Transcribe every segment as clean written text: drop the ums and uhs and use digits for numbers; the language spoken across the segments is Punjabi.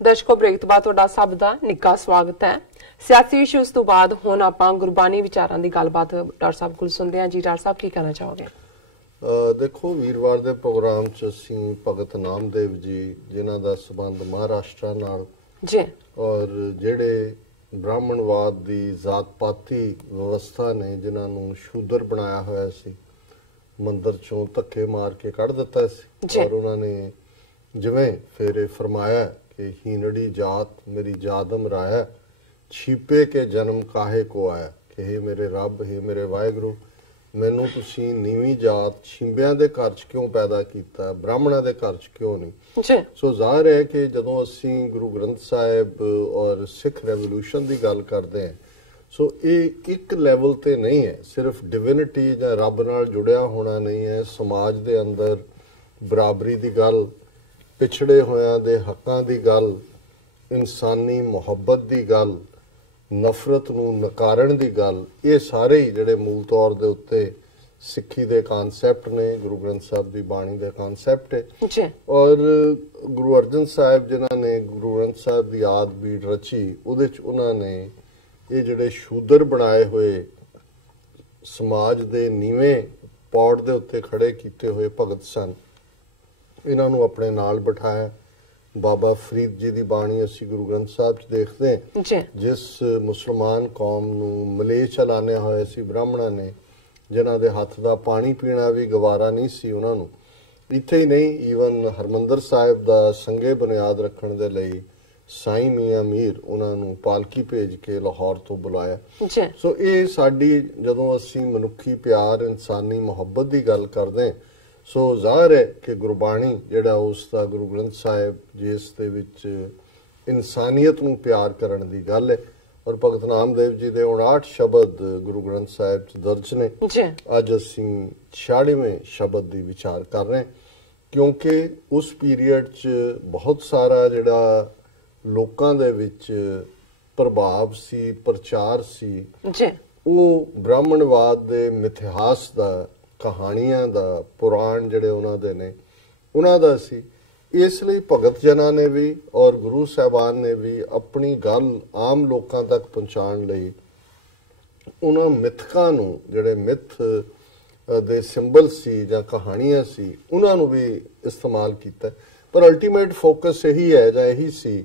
ਦਰਸ਼ਕੋ ਬ੍ਰੇਕ ਤੋਂ ਬਾਅਦ ਤੁਹਾਡਾ ਸਭ ਦਾ ਨਿੱਘਾ ਸਵਾਗਤ ਹੈ। ਸਿਆਸੀ ਇਸ਼ੂਜ਼ ਤੋਂ ਬਾਅਦ ਹੁਣ ਆਪਾਂ ਗੁਰਬਾਣੀ ਵਿਚਾਰਾਂ ਦੀ ਗੱਲਬਾਤ ਡਾਕਟਰ ਸਾਹਿਬ ਕੋਲ ਸੁਣਦੇ ਹਾਂ ਜੀ। ਡਾਕਟਰ ਸਾਹਿਬ ਕੀ ਕਹਿਣਾ ਚਾਹੋਗੇ? ਦੇਖੋ, ਵੀਰਵਾਰ ਦੇ ਪ੍ਰੋਗਰਾਮ 'ਚ ਅਸੀਂ ਭਗਤ ਨਾਮਦੇਵ ਜੀ ਜਿਨ੍ਹਾਂ ਦਾ ਸੰਬੰਧ ਮਹਾਰਾਸ਼ਟਰ ਨਾਲ ਜੀ ਔਰ ਜਿਹੜੇ ਬ੍ਰਾਹਮਣਵਾਦ ਦੀ ਜ਼ਾਤ-ਪਾਤੀ ਵਿਵਸਥਾ ਨੇ ਜਿਨ੍ਹਾਂ ਨੂੰ ਸ਼ੂਦਰ ਬਣਾਇਆ ਹੋਇਆ ਸੀ, ਮੰਦਰ 'ਚੋਂ ਧੱਕੇ ਮਾਰ ਕੇ ਕੱਢ ਦਿੱਤਾ ਸੀ ਔਰ ਉਹਨਾਂ ਨੇ ਜਿਵੇਂ ਫਿਰ ਇਹ ਫਰਮਾਇਆ ਕਿ ਹੀਨੜੀ ਜਾਤ ਮੇਰੀ ਜਾਦਮ ਰਾਇਆ ਛੀਪੇ ਕੇ ਜਨਮ ਕਾਹੇ ਕੋ ਆਇਆ ਕਿ ਹੇ ਮੇਰੇ ਰੱਬ, ਹੇ ਮੇਰੇ ਵਾਹਿਗੁਰੂ, ਮੈਨੂੰ ਤੁਸੀਂ ਨੀਵੀਂ ਜਾਤ ਛਿੰਬਿਆਂ ਦੇ ਘਰ 'ਚ ਕਿਉਂ ਪੈਦਾ ਕੀਤਾ, ਬ੍ਰਾਹਮਣਾਂ ਦੇ ਘਰ 'ਚ ਕਿਉਂ ਨਹੀਂ। ਸੋ ਜ਼ਾਹਿਰ ਹੈ ਕਿ ਜਦੋਂ ਅਸੀਂ ਗੁਰੂ ਗ੍ਰੰਥ ਸਾਹਿਬ ਔਰ ਸਿੱਖ ਰੈਵੋਲੂਸ਼ਨ ਦੀ ਗੱਲ ਕਰਦੇ ਹਾਂ, ਸੋ ਇਹ ਇੱਕ ਲੈਵਲ ਤੇ ਨਹੀਂ ਹੈ, ਸਿਰਫ ਡਿਵਿਨਿਟੀ ਜਾਂ ਰੱਬ ਨਾਲ ਜੁੜਿਆ ਹੋਣਾ ਨਹੀਂ ਹੈ। ਸਮਾਜ ਦੇ ਅੰਦਰ ਬਰਾਬਰੀ ਦੀ ਗੱਲ, ਪਿਛੜੇ ਹੋਇਆਂ ਦੇ ਹੱਕਾਂ ਦੀ ਗੱਲ, ਇਨਸਾਨੀ ਮੁਹੱਬਤ ਦੀ ਗੱਲ, ਨਫ਼ਰਤ ਨੂੰ ਨਕਾਰਨ ਦੀ ਗੱਲ, ਇਹ ਸਾਰੇ ਹੀ ਜਿਹੜੇ ਮੂਲ ਤੌਰ ਦੇ ਉੱਤੇ ਸਿੱਖੀ ਦੇ ਕਨਸੈਪਟ ਨੇ, ਗੁਰੂ ਗ੍ਰੰਥ ਸਾਹਿਬ ਦੀ ਬਾਣੀ ਦੇ ਕਨਸੈਪਟ ਹੈ। ਔਰ ਗੁਰੂ ਅਰਜਨ ਸਾਹਿਬ ਜਿਨ੍ਹਾਂ ਨੇ ਗੁਰੂ ਗ੍ਰੰਥ ਸਾਹਿਬ ਦੀ ਆਦ ਬੀੜ ਰਚੀ, ਉਹਦੇ 'ਚ ਉਹਨਾਂ ਨੇ ਇਹ ਜਿਹੜੇ ਸ਼ੂਦਰ ਬਣਾਏ ਹੋਏ ਸਮਾਜ ਦੇ ਨੀਵੇਂ ਪੌੜ ਦੇ ਉੱਤੇ ਖੜੇ ਕੀਤੇ ਹੋਏ ਭਗਤ ਸਨ, ਇਹਨਾਂ ਨੂੰ ਆਪਣੇ ਨਾਲ ਬਿਠਾਇਆ। ਬਾਬਾ ਫਰੀਦ ਜੀ ਦੀ ਬਾਣੀ ਅਸੀਂ ਗੁਰੂ ਗ੍ਰੰਥ ਸਾਹਿਬ 'ਚ ਦੇਖਦੇ ਹਾਂ, ਜਿਸ ਮੁਸਲਮਾਨ ਕੌਮ ਨੂੰ ਮਲੇਛ ਚਲਾਣੇ ਹੋਏ ਸੀ ਬ੍ਰਾਹਮਣਾਂ ਨੇ, ਜਿਨ੍ਹਾਂ ਦੇ ਹੱਥ ਦਾ ਪਾਣੀ ਪੀਣਾ ਵੀ ਗਵਾਰਾ ਨਹੀਂ ਸੀ ਉਹਨਾਂ ਨੂੰ। ਇੱਥੇ ਹੀ ਨਹੀਂ, ਈਵਨ ਹਰਮੰਦਰ ਸਾਹਿਬ ਦਾ ਸੰਗੇ ਬੁਨਿਆਦ ਰੱਖਣ ਦੇ ਲਈ ਸਾਈਂ ਮੀਆਂ ਮੀਰ ਉਹਨਾਂ ਨੂੰ ਪਾਲਕੀ ਭੇਜ ਕੇ ਲਾਹੌਰ ਤੋਂ ਬੁਲਾਇਆ। ਸੋ ਇਹ ਸਾਡੀ ਜਦੋਂ ਅਸੀਂ ਮਨੁੱਖੀ ਪਿਆਰ, ਇਨਸਾਨੀ ਮੁਹੱਬਤ ਦੀ ਗੱਲ ਕਰਦੇ ਹਾਂ, ਸੋ ਜ਼ਾਹਿਰ ਹੈ ਕਿ ਗੁਰਬਾਣੀ ਜਿਹੜਾ ਉਸ ਦਾ ਗੁਰੂ ਗ੍ਰੰਥ ਸਾਹਿਬ ਜਿਸ ਦੇ ਵਿੱਚ ਇਨਸਾਨੀਅਤ ਨੂੰ ਪਿਆਰ ਕਰਨ ਦੀ ਗੱਲ ਹੈ। ਔਰ ਭਗਤ ਨਾਮਦੇਵ ਜੀ ਦੇ 59 ਸ਼ਬਦ ਗੁਰੂ ਗ੍ਰੰਥ ਸਾਹਿਬ 'ਚ ਦਰਜ ਨੇ। ਅੱਜ ਅਸੀਂ 46ਵੇਂ ਸ਼ਬਦ ਦੀ ਵਿਚਾਰ ਕਰ ਰਹੇ ਹਾਂ, ਕਿਉਂਕਿ ਉਸ ਪੀਰੀਅਡ 'ਚ ਬਹੁਤ ਸਾਰਾ ਜਿਹੜਾ ਲੋਕਾਂ ਦੇ ਵਿੱਚ ਪ੍ਰਭਾਵ ਸੀ, ਪ੍ਰਚਾਰ ਸੀ, ਉਹ ਬ੍ਰਾਹਮਣਵਾਦ ਦੇ ਮਿਥਿਹਾਸ ਦਾ, ਕਹਾਣੀਆਂ ਦਾ, ਪੁਰਾਣ ਜਿਹੜੇ ਉਹਨਾਂ ਦੇ ਨੇ ਉਹਨਾਂ ਦਾ ਸੀ। ਇਸ ਲਈ ਭਗਤ ਜਨਾਂ ਨੇ ਵੀ ਔਰ ਗੁਰੂ ਸਾਹਿਬਾਨ ਨੇ ਵੀ ਆਪਣੀ ਗੱਲ ਆਮ ਲੋਕਾਂ ਤੱਕ ਪਹੁੰਚਾਉਣ ਲਈ ਉਹਨਾਂ ਮਿਥਕਾਂ ਨੂੰ, ਜਿਹੜੇ ਮਿਥ ਦੇ ਸਿੰਬਲ ਸੀ ਜਾਂ ਕਹਾਣੀਆਂ ਸੀ, ਉਹਨਾਂ ਨੂੰ ਵੀ ਇਸਤੇਮਾਲ ਕੀਤਾ। ਪਰ ਅਲਟੀਮੇਟ ਫੋਕਸ ਇਹੀ ਹੈ ਜਾਂ ਇਹੀ ਸੀ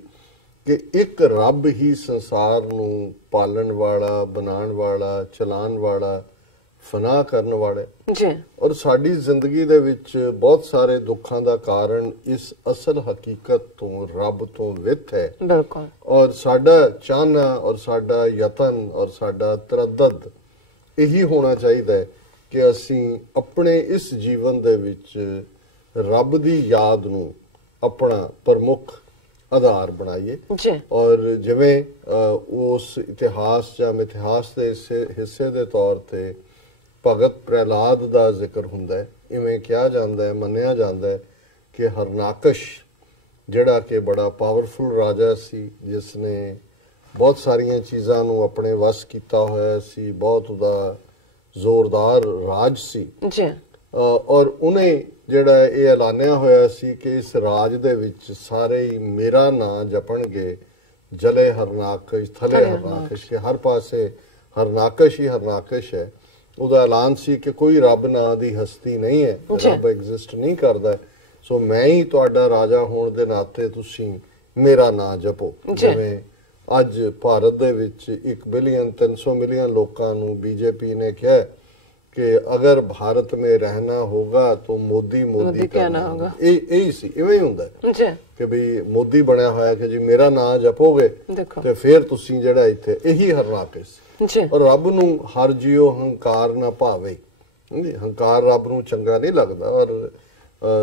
ਕਿ ਇੱਕ ਰੱਬ ਹੀ ਸੰਸਾਰ ਨੂੰ ਪਾਲਣ ਵਾਲਾ, ਬਣਾਉਣ ਵਾਲਾ, ਚਲਾਉਣ ਵਾਲਾ, ਫਨਾ ਕਰਨ ਵਾਲੇ। ਔਰ ਸਾਡੀ ਜ਼ਿੰਦਗੀ ਦੇ ਵਿੱਚ ਬਹੁਤ ਸਾਰੇ ਦੁੱਖਾਂ ਦਾ ਕਾਰਨ ਇਸ ਅਸਲ ਹਕੀਕਤ ਤੋਂ, ਰੱਬ ਤੋਂ ਵਿੱਥ ਹੈ। ਔਰ ਸਾਡਾ ਚਾਹਨਾ ਔਰ ਸਾਡਾ ਯਤਨ ਔਰ ਸਾਡਾ ਤਰੱਦਦ ਇਹੀ ਹੋਣਾ ਚਾਹੀਦਾ ਹੈ ਕਿ ਅਸੀਂ ਆਪਣੇ ਇਸ ਜੀਵਨ ਦੇ ਵਿੱਚ ਰੱਬ ਦੀ ਯਾਦ ਨੂੰ ਆਪਣਾ ਪ੍ਰਮੁੱਖ ਆਧਾਰ ਬਣਾਈਏ। ਔਰ ਜਿਵੇਂ ਉਸ ਇਤਿਹਾਸ ਜਾਂ ਮਿਥਿਹਾਸ ਦੇ ਹਿੱਸੇ ਦੇ ਤੌਰ ਤੇ ਭਗਤ ਪ੍ਰਹਿਲਾਦ ਦਾ ਜ਼ਿਕਰ ਹੁੰਦਾ ਹੈ, ਇਵੇਂ ਕਿਹਾ ਜਾਂਦਾ ਹੈ, ਮੰਨਿਆ ਜਾਂਦਾ ਹੈ ਕਿ ਹਰਨਾਕਸ਼ ਜਿਹੜਾ ਕਿ ਬੜਾ ਪਾਵਰਫੁਲ ਰਾਜਾ ਸੀ, ਜਿਸ ਨੇ ਬਹੁਤ ਸਾਰੀਆਂ ਚੀਜ਼ਾਂ ਨੂੰ ਆਪਣੇ ਵੱਸ ਕੀਤਾ ਹੋਇਆ ਸੀ, ਬਹੁਤ ਉਹਦਾ ਜ਼ੋਰਦਾਰ ਰਾਜ ਸੀ, ਔਰ ਉਹਨੇ ਜਿਹੜਾ ਇਹ ਐਲਾਨਿਆ ਹੋਇਆ ਸੀ ਕਿ ਇਸ ਰਾਜ ਦੇ ਵਿੱਚ ਸਾਰੇ ਹੀ ਮੇਰਾ ਨਾਂ ਜਪਣਗੇ, ਜਲੇ ਹਰਨਾਕਸ਼ ਥਲੇ ਹਰਨਾਕਸ਼, ਕਿ ਹਰ ਪਾਸੇ ਹਰਨਾਕਸ਼ ਹੀ ਹਰਨਾਕਸ਼ ਹੈ। ਉਹਦਾ ਐਲਾਨ ਸੀ ਕਿ ਕੋਈ ਰੱਬ ਨਾਂ ਦੀ ਹਸਤੀ ਨਹੀਂ ਹੈ, ਰੱਬ ਐਗਜ਼ਿਸਟ ਨਹੀਂ ਕਰਦਾ, ਸੋ ਮੈਂ ਹੀ ਤੁਹਾਡਾ ਰਾਜਾ ਹੋਣ ਦੇ ਨਾਤੇ ਤੁਸੀਂ ਮੇਰਾ ਨਾਂ ਜਪੋ। ਜਿਵੇਂ ਅੱਜ ਭਾਰਤ ਦੇ ਵਿੱਚ 1 ਬਿਲੀਅਨ 300 ਮਿਲੀਅਨ ਲੋਕਾਂ ਨੂੰ ਬੀਜੇਪੀ ਨੇ ਕਿਹਾ ਕਿ ਅਗਰ ਭਾਰਤ ਮੇਂ ਰਹਿਣਾ ਹੋਗਾ ਤਾਂ ਮੋਦੀ ਮੋਦੀ ਕਹਿਣਾ ਹੋਗਾ। ਇਹੀ ਸੀ, ਇਵੇਂ ਹੀ ਹੁੰਦਾ ਕਿ ਵੀ ਮੋਦੀ ਬਣਿਆ ਹੋਇਆ ਕਿ ਜੀ ਮੇਰਾ ਨਾਂ ਜਪੋਗੇ ਤੇ ਫਿਰ ਤੁਸੀਂ ਜਿਹੜਾ ਇੱਥੇ, ਇਹੀ ਹਰਨਾਕਸ਼। ਔਰ ਰੱਬ ਨੂੰ ਹਰ ਜੀਓ ਹੰਕਾਰ ਨਾ ਭਾਵੇ, ਹੰਕਾਰ ਰੱਬ ਨੂੰ ਚੰਗਾ ਨਹੀਂ ਲੱਗਦਾ। ਔਰ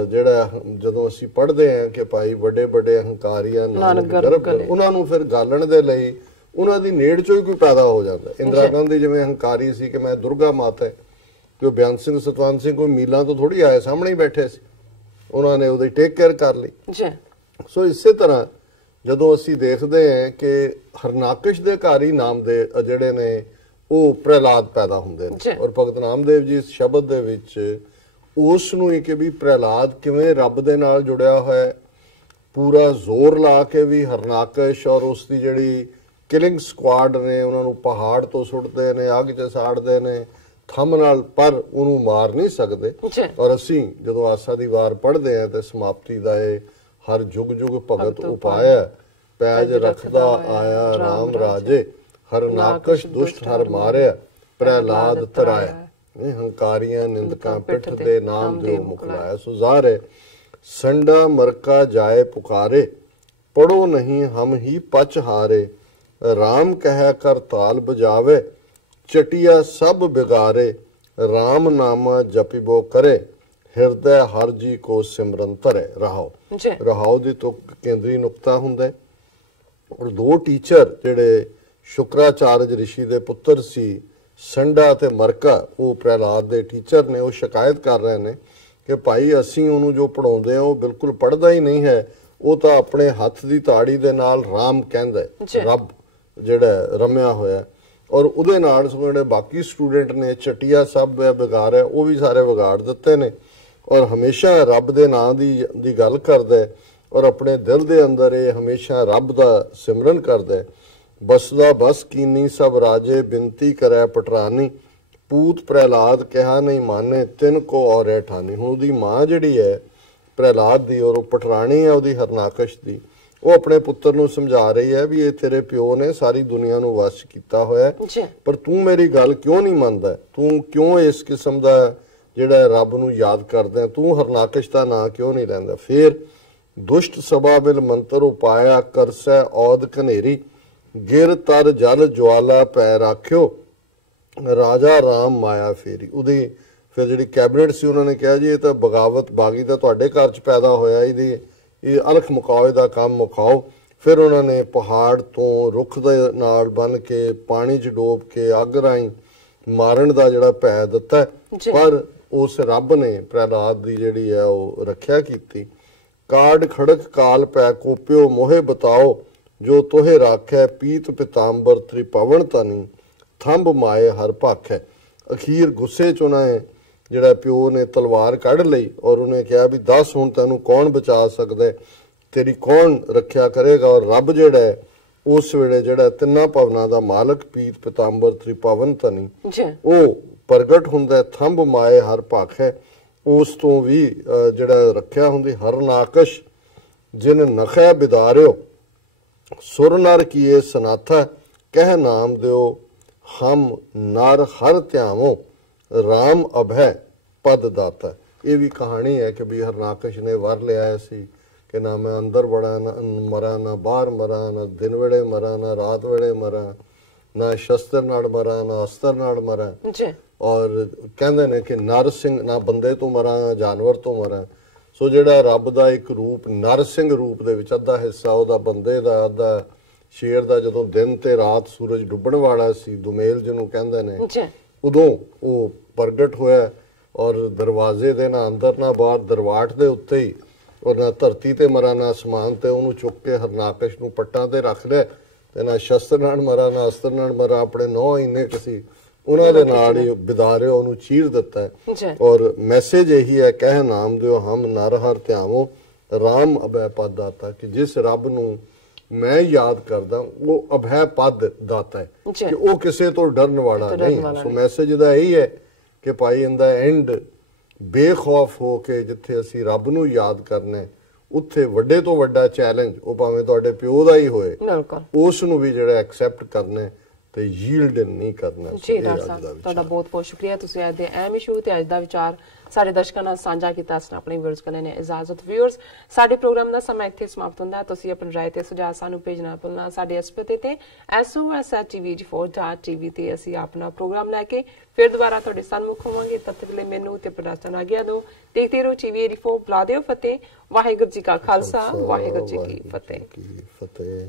ਜਿਹੜਾ ਜਦੋਂ ਅਸੀਂ ਪੜ੍ਹਦੇ ਹਾਂ ਕਿ ਭਾਈ ਵੱਡੇ ਵੱਡੇ ਹੰਕਾਰੀਆਂ ਉਹਨਾਂ ਨੂੰ ਫਿਰ ਗਾਲਣ ਦੇ ਲਈ ਉਹਨਾਂ ਦੀ ਨੇੜ ਚੋਂ ਹੀ ਕੋਈ ਪੈਦਾ ਹੋ ਜਾਂਦਾ। ਇੰਦਰਾ ਗਾਂਧੀ ਜਿਵੇਂ ਹੰਕਾਰੀ ਸੀ ਕਿ ਮੈਂ ਦੁਰਗਾ ਮਾਤਾ ਹੈ, ਕਿ ਉਹ ਬਿਆਨ ਸਿੰਘ ਸਤਵੰਤ ਸਿੰਘ ਕੋਈ ਮੀਲਾਂ ਤੋਂ ਥੋੜੀ ਆਏ, ਸਾਹਮਣੇ ਹੀ ਬੈਠੇ ਸੀ, ਉਹਨਾਂ ਨੇ ਉਹਦੀ ਟੇਕ ਕੇਅਰ ਕਰ ਲਈ। ਸੋ ਇਸੇ ਤਰ੍ਹਾਂ ਜਦੋਂ ਅਸੀਂ ਦੇਖਦੇ ਹਾਂ ਕਿ ਹਰਨਾਕਸ਼ ਦੇ ਘਰ ਹੀ ਨਾਮ ਦੇ ਜਿਹੜੇ ਨੇ ਉਹ ਪ੍ਰਹਿਲਾਦ ਪੈਦਾ ਹੁੰਦੇ ਨੇ। ਔਰ ਭਗਤ ਨਾਮਦੇਵ ਜੀ ਇਸ ਸ਼ਬਦ ਦੇ ਵਿੱਚ ਉਸ ਨੂੰ ਹੀ ਕਿ ਵੀ ਪ੍ਰਹਿਲਾਦ ਕਿਵੇਂ ਰੱਬ ਦੇ ਨਾਲ ਜੁੜਿਆ ਹੋਇਆ, ਪੂਰਾ ਜ਼ੋਰ ਲਾ ਕੇ ਵੀ ਹਰਨਾਕਸ਼ ਔਰ ਉਸ ਦੀ ਜਿਹੜੀ ਕਿਲਿੰਗ ਸਕੁਆਡ ਨੇ ਉਹਨਾਂ ਨੂੰ ਪਹਾੜ ਤੋਂ ਸੁੱਟਦੇ ਨੇ, ਅੱਗ 'ਚ ਸਾੜਦੇ ਨੇ ਥੰਮ ਨਾਲ, ਪਰ ਉਹਨੂੰ ਮਾਰ ਨਹੀਂ ਸਕਦੇ। ਔਰ ਅਸੀਂ ਜਦੋਂ ਆਸਾ ਦੀ ਵਾਰ ਪੜ੍ਹਦੇ ਆ ਤੇ ਸਮਾਪਤੀ ਦਾ ਇਹ ਹਰ ਜੁਗ ਜੁਗ ਭਗਤ ਉਪਾਇਆ, ਪੈਜ ਰੱਖਦਾ ਆਇਆ ਰਾਮ ਰਾਜੇ, ਹਰਨਾਕਸ਼ ਦੁਸ਼ਟ ਹਰ ਮਾਰਿਆ, ਪ੍ਰਹਿਲਾਦ ਤਰਾਇਆ। ਹੰਕਾਰੀਆਂ ਨਿੰਦਕਾਂ ਪਿੱਠ ਦੇ ਨਾਮ ਦਿਓ ਮੁਕਲਾਇਆ। ਸੋ ਜ਼ਾਹਰ ਹੈ ਸੰਡਾ ਮਰਕਾ ਜਾਏ ਪੁਕਾਰੇ, ਪੜੋ ਨਹੀਂ ਹਮ ਹੀ ਪਚ ਹਾਰੇ, ਰਾਮ ਕਹਿ ਕਰ ਤਾਲ ਬਜਾਵੇ, ਚਟਿਆ ਸਭ ਬਿਗਾਰੇ, ਰਾਮ ਨਾਮਾ ਜਪਿਬੋ ਕਰੇ, ਹਿਰਦੈ ਹਰ ਜੀ ਕੋ ਸਿਮਰਨ ਧਰੇ। ਰਹਾਉ ਦੀ ਤੁਕ ਕੇਂਦਰੀ ਨੁਕਤਾ ਹੁੰਦਾ ਹੈ। ਔਰ ਦੋ ਟੀਚਰ ਜਿਹੜੇ ਸ਼ੁਕਰਾਚਾਰਜ ਰਿਸ਼ੀ ਦੇ ਪੁੱਤਰ ਸੀ, ਸੰਡਾ ਤੇ ਮਰਕਾ, ਉਹ ਪ੍ਰਹਿਲਾਦ ਦੇ ਟੀਚਰ ਨੇ, ਉਹ ਸ਼ਿਕਾਇਤ ਕਰ ਰਹੇ ਨੇ ਕਿ ਭਾਈ ਅਸੀਂ ਉਹਨੂੰ ਜੋ ਪੜਾਉਂਦੇ ਆ ਉਹ ਬਿਲਕੁਲ ਪੜ੍ਹਦਾ ਹੀ ਨਹੀਂ ਹੈ, ਉਹ ਤਾਂ ਆਪਣੇ ਹੱਥ ਦੀ ਤਾੜੀ ਦੇ ਨਾਲ ਰਾਮ ਕਹਿੰਦਾ, ਰੱਬ ਜਿਹੜਾ ਰਮਿਆ ਹੋਇਆ, ਔਰ ਉਹਦੇ ਨਾਲ ਜਿਹੜੇ ਬਾਕੀ ਸਟੂਡੈਂਟ ਨੇ ਚਟਿਆ ਸਭ ਵਿਗਾੜ ਹੈ, ਉਹ ਵੀ ਸਾਰੇ ਵਿਗਾੜ ਦਿੱਤੇ ਨੇ, ਔਰ ਹਮੇਸ਼ਾ ਰੱਬ ਦੇ ਨਾਂ ਦੀ ਗੱਲ ਕਰਦਾ ਹੈ, ਔਰ ਆਪਣੇ ਦਿਲ ਦੇ ਅੰਦਰ ਇਹ ਹਮੇਸ਼ਾ ਰੱਬ ਦਾ ਸਿਮਰਨ ਕਰਦਾ ਹੈ। ਬਸਦਾ ਬਸ ਕੀਨੀ ਸਭ ਰਾਜੇ, ਬਿਨਤੀ ਕਰੈ ਪਟਰਾਨੀ, ਪੂਤ ਪ੍ਰਹਿਲਾਦ ਕਿਹਾ ਨਹੀਂ ਮਾਨੇ, ਤਿੰਨ ਕੋ ਔਰੇ ਠਾਨੀ। ਹੁਣ ਉਹਦੀ ਮਾਂ ਜਿਹੜੀ ਹੈ ਪ੍ਰਹਿਲਾਦ ਦੀ, ਔਰ ਉਹ ਪਟਰਾਣੀ ਹੈ ਉਹਦੀ ਹਰਨਾਕਸ਼ ਦੀ, ਉਹ ਆਪਣੇ ਪੁੱਤਰ ਨੂੰ ਸਮਝਾ ਰਹੀ ਹੈ ਵੀ ਇਹ ਤੇਰੇ ਪਿਓ ਨੇ ਸਾਰੀ ਦੁਨੀਆ ਨੂੰ ਵਸ਼ ਕੀਤਾ ਹੋਇਆ, ਪਰ ਤੂੰ ਮੇਰੀ ਗੱਲ ਕਿਉਂ ਨਹੀਂ ਮੰਨਦਾ, ਤੂੰ ਕਿਉਂ ਇਸ ਕਿਸਮ ਦਾ ਜਿਹੜਾ ਰੱਬ ਨੂੰ ਯਾਦ ਕਰਦਾ, ਤੂੰ ਹਰਨਾਕਸ਼ ਦਾ ਨਾਂ ਕਿਉਂ ਨਹੀਂ ਲੈਂਦਾ। ਫਿਰ ਦੁਸ਼ਟ ਸਭਾ ਬਿਲ ਮੰਤਰ ਉਪਾਇਆ, ਕਰਸੈ ਔਦ ਕਨੇਰੀ, ਗਿਰ ਤਰ ਜਲ ਜਵਾਲਾ ਪੈ ਰਾਖਿਓ, ਰਾਜਾ ਰਾਮ ਮਾਇਆ ਫੇਰੀ। ਉਹਦੀ ਫਿਰ ਜਿਹੜੀ ਕੈਬਨਿਟ ਸੀ ਉਹਨਾਂ ਨੇ ਕਿਹਾ ਜੀ ਇਹ ਤਾਂ ਬਗਾਵਤ ਬਾਗੀ ਦਾ ਤੁਹਾਡੇ ਘਰ 'ਚ ਪੈਦਾ ਹੋਇਆ, ਇਹ ਅਲਖ ਮੁਕਾਓ, ਦਾ ਕੰਮ ਮੁਕਾਓ। ਫਿਰ ਉਹਨਾਂ ਨੇ ਪਹਾੜ ਤੋਂ ਰੁੱਖ ਦੇ ਨਾਲ ਬੰਨ ਕੇ ਪਾਣੀ 'ਚ ਡੋਬ ਕੇ ਅੱਗ ਰਾਹੀਂ ਮਾਰਨ ਦਾ ਜਿਹੜਾ ਭੈ ਦਿੱਤਾ, ਪਰ ਉਸ ਰੱਬ ਨੇ ਪ੍ਰਹਿਲਾਦ ਦੀ ਜਿਹੜੀ ਹੈ ਉਹ ਰੱਖਿਆ ਕੀਤੀ। ਕਾੜ ਖੜਕ ਕਾਲ ਪੈ ਕੋਪਿਓ, ਮੋਹੇ ਬਤਾਓ ਜੋ ਤੋਹੇ ਰਾਖੈ, ਪੀਤ ਪਿਤਾੰਬਰ ਤ੍ਰਿਪਵਨ ਤਨੀ, ਥੰਬ ਮਾਏ ਹਰ ਭਾਖੈ। ਅਖੀਰ ਗੁੱਸੇ 'ਚ ਉਹਨਾਂ ਨੇ ਜਿਹੜਾ ਪਿਓ ਨੇ ਤਲਵਾਰ ਕੱਢ ਲਈ, ਔਰ ਉਹਨੇ ਕਿਹਾ ਵੀ ਦੱਸ ਹੁਣ ਤੈਨੂੰ ਕੌਣ ਬਚਾ ਸਕਦਾ, ਤੇਰੀ ਕੌਣ ਰੱਖਿਆ ਕਰੇਗਾ। ਔਰ ਰੱਬ ਜਿਹੜਾ ਹੈ ਉਸ ਵੇਲੇ ਜਿਹੜਾ ਤਿੰਨਾਂ ਭਵਨਾਂ ਦਾ ਮਾਲਕ, ਪੀਤ ਪਿਤਾੰਬਰ ਤ੍ਰਿਪਵਨ ਤਨੀ, ਉਹ ਪ੍ਰਗਟ ਹੁੰਦਾ, ਥੰਬ ਮਾਏ ਹਰ ਭਾਖੈ। ਉਸ ਤੋਂ ਵੀ ਜਿਹੜਾ ਰੱਖਿਆ ਹੁੰਦੀ, ਹਰਨਾਕਸ਼ ਜਿਨ ਨਖੈ ਬਿਦਾਰਿਓ, ਸੁਰ ਨਰ ਕੀਏ ਸਨਾਥਾ, ਕਹਿ ਨਾਮ ਦਿਓ ਹਮ ਨਰ ਹਰ ਧਿਆਵੋ, ਰਾਮ ਅਭੈ ਪਦ ਦਾਤਾ। ਇਹ ਵੀ ਕਹਾਣੀ ਹੈ ਕਿ ਵੀ ਹਰਨਾਕਸ਼ ਨੇ ਵਰ ਲਿਆ ਸੀ ਕਿ ਨਾ ਮੈਂ ਅੰਦਰ ਵੜਾ ਨਾ ਮਰਾਂ, ਨਾ ਬਾਹਰ ਮਰਾਂ, ਨਾ ਦਿਨ ਵੇਲੇ ਮਰਾਂ, ਨਾ ਰਾਤ ਵੇਲੇ ਮਰਾਂ, ਨਾ ਸ਼ਸਤਰ ਨਾਲ ਮਰਾਂ, ਨਾ ਅਸਤਰ ਨਾਲ ਮਰਾਂ। ਔਰ ਕਹਿੰਦੇ ਨੇ ਕਿ ਨਰ ਸਿੰਘ, ਨਾ ਬੰਦੇ ਤੋਂ ਮਰਾਂ ਨਾ ਜਾਨਵਰ ਤੋਂ ਮਰਾਂ। ਸੋ ਜਿਹੜਾ ਰੱਬ ਦਾ ਇੱਕ ਰੂਪ ਨਰ ਸਿੰਘ ਰੂਪ ਦੇ ਵਿੱਚ, ਅੱਧਾ ਹਿੱਸਾ ਉਹਦਾ ਬੰਦੇ ਦਾ, ਅੱਧਾ ਸ਼ੇਰ ਦਾ, ਜਦੋਂ ਦਿਨ ਤੇ ਰਾਤ ਸੂਰਜ ਡੁੱਬਣ ਵਾਲਾ ਸੀ, ਦੁਮੇਲ ਜਿਹਨੂੰ ਕਹਿੰਦੇ ਨੇ, ਉਦੋਂ ਉਹ ਪ੍ਰਗਟ ਹੋਇਆ। ਔਰ ਦਰਵਾਜ਼ੇ ਦੇ ਨਾ ਅੰਦਰ ਨਾ ਬਾਹਰ, ਦਰਵਾਟ ਦੇ ਉੱਤੇ ਹੀ, ਔਰ ਨਾ ਧਰਤੀ ਤੇ ਮਰਾ ਨਾ ਅਸਮਾਨ ਤੇ, ਉਹਨੂੰ ਚੁੱਕ ਕੇ ਹਰਨਾਕਸ਼ ਨੂੰ ਪੱਟਾਂ ਤੇ ਰੱਖ ਲਿਆ, ਤੇ ਨਾ ਸ਼ਸਤਰ ਨਾਲ ਮਰਾ ਨਾ ਅਸਤਰ ਨਾਲ ਮਰਾ, ਆਪਣੇ 9 ਇੰਨੇ ਸੀ ਉਹਨਾਂ ਦੇ ਨਾਲ ਹੀ ਬਿਦਾਰਿਓ, ਉਹਨੂੰ ਚੀਰ ਦਿੱਤਾ। ਔਰ ਮੈਸੇਜ ਇਹੀ ਹੈ, ਕਹਿ ਨਾਮ ਦਿਓ ਹਮ ਨਰ ਹਰ ਧਿਆਵੋ, ਰਾਮ ਅਭੈ ਪਦ ਦਾਤਾ, ਕਿ ਜਿਸ ਰੱਬ ਨੂੰ ਮੈਂ ਯਾਦ ਕਰਦਾ ਉਹ ਅਭੈ ਪਦ ਦਾਤਾ ਹੈ, ਕਿ ਉਹ ਕਿਸੇ ਤੋਂ ਡਰਨ ਵਾਲਾ ਨਹੀਂ। ਸੋ ਮੈਸੇਜ ਦਾ ਇਹੀ ਹੈ ਕਿ ਭਾਈ ਇਨ ਦਾ ਐਂਡ ਬੇਖੌਫ ਹੋ ਕੇ ਜਿੱਥੇ ਅਸੀਂ ਰੱਬ ਨੂੰ ਯਾਦ ਕਰਨਾ, ਉੱਥੇ ਵੱਡੇ ਤੋਂ ਵੱਡਾ ਚੈਲੰਜ, ਉਹ ਭਾਵੇਂ ਤੁਹਾਡੇ ਪਿਓ ਦਾ ਹੀ ਹੋਏ, ਉਸ ਨੂੰ ਵੀ ਜਿਹੜਾ ਐਕਸੈਪਟ ਕਰਨਾ ਤੇ ਯੀਲਡ ਨਹੀਂ ਕਰਨਾ। ਜੀ ਡਾਕਟਰ ਸਾਹਿਬ, ਤੁਹਾਡਾ ਬਹੁਤ ਬਹੁਤ ਸ਼ੁਕਰੀਆ, ਤੁਸੀਂ ਅੱਜ ਦੇ ਅਹਿਮ ਇਸ਼ੂ ਤੇ ਅੱਜ ਦਾ ਵਿਚਾਰ ਸਾਡੇ ਦਰਸ਼ਕਾਂ ਨਾਲ ਸਾਂਝਾ ਕੀਤਾ। ਅਸੀਂ ਆਪਣੇ ਵਿਊਅਰਸ ਕੋਲ ਨੇ ਇਜਾਜ਼ਤ। ਵਿਊਅਰਸ, ਸਾਡੇ ਪ੍ਰੋਗਰਾਮ ਦਾ ਸਮਾਂ ਇੱਥੇ ਸਮਾਪਤ ਹੁੰਦਾ ਹੈ। ਤੁਸੀਂ ਆਪਣੀ ਰਾਏ ਤੇ ਸੁਝਾਅ ਸਾਨੂੰ ਭੇਜਣਾ ਭੁੱਲਣਾ। ਸਾਡੇ ਇਸ ਪਤੇ ਤੇ sos@tv84.tv ਤੇ ਅਸੀਂ ਆਪਣਾ ਪ੍ਰੋਗਰਾਮ ਲੈ ਕੇ ਫਿਰ ਦੁਬਾਰਾ ਤੁਹਾਡੇ ਸਾਹਮਣੇ ਹੋਵਾਂਗੇ। ਤਦ ਤੱਕ ਲਈ ਮੈਨੂੰ ਤੇ ਪ੍ਰੋਡਕਸ਼ਨ ਆ ਗਿਆ ਦੋ। ਦੇਖਦੇ ਰਹੋ TV84। ਬੁਲਾ ਦਿਓ ਫਤਿਹ। ਵਾਹਿਗੁਰੂ ਜੀ ਕਾ ਖਾਲਸਾ, ਵਾਹਿਗੁਰੂ ਜੀ ਕੀ ਫਤਿਹ।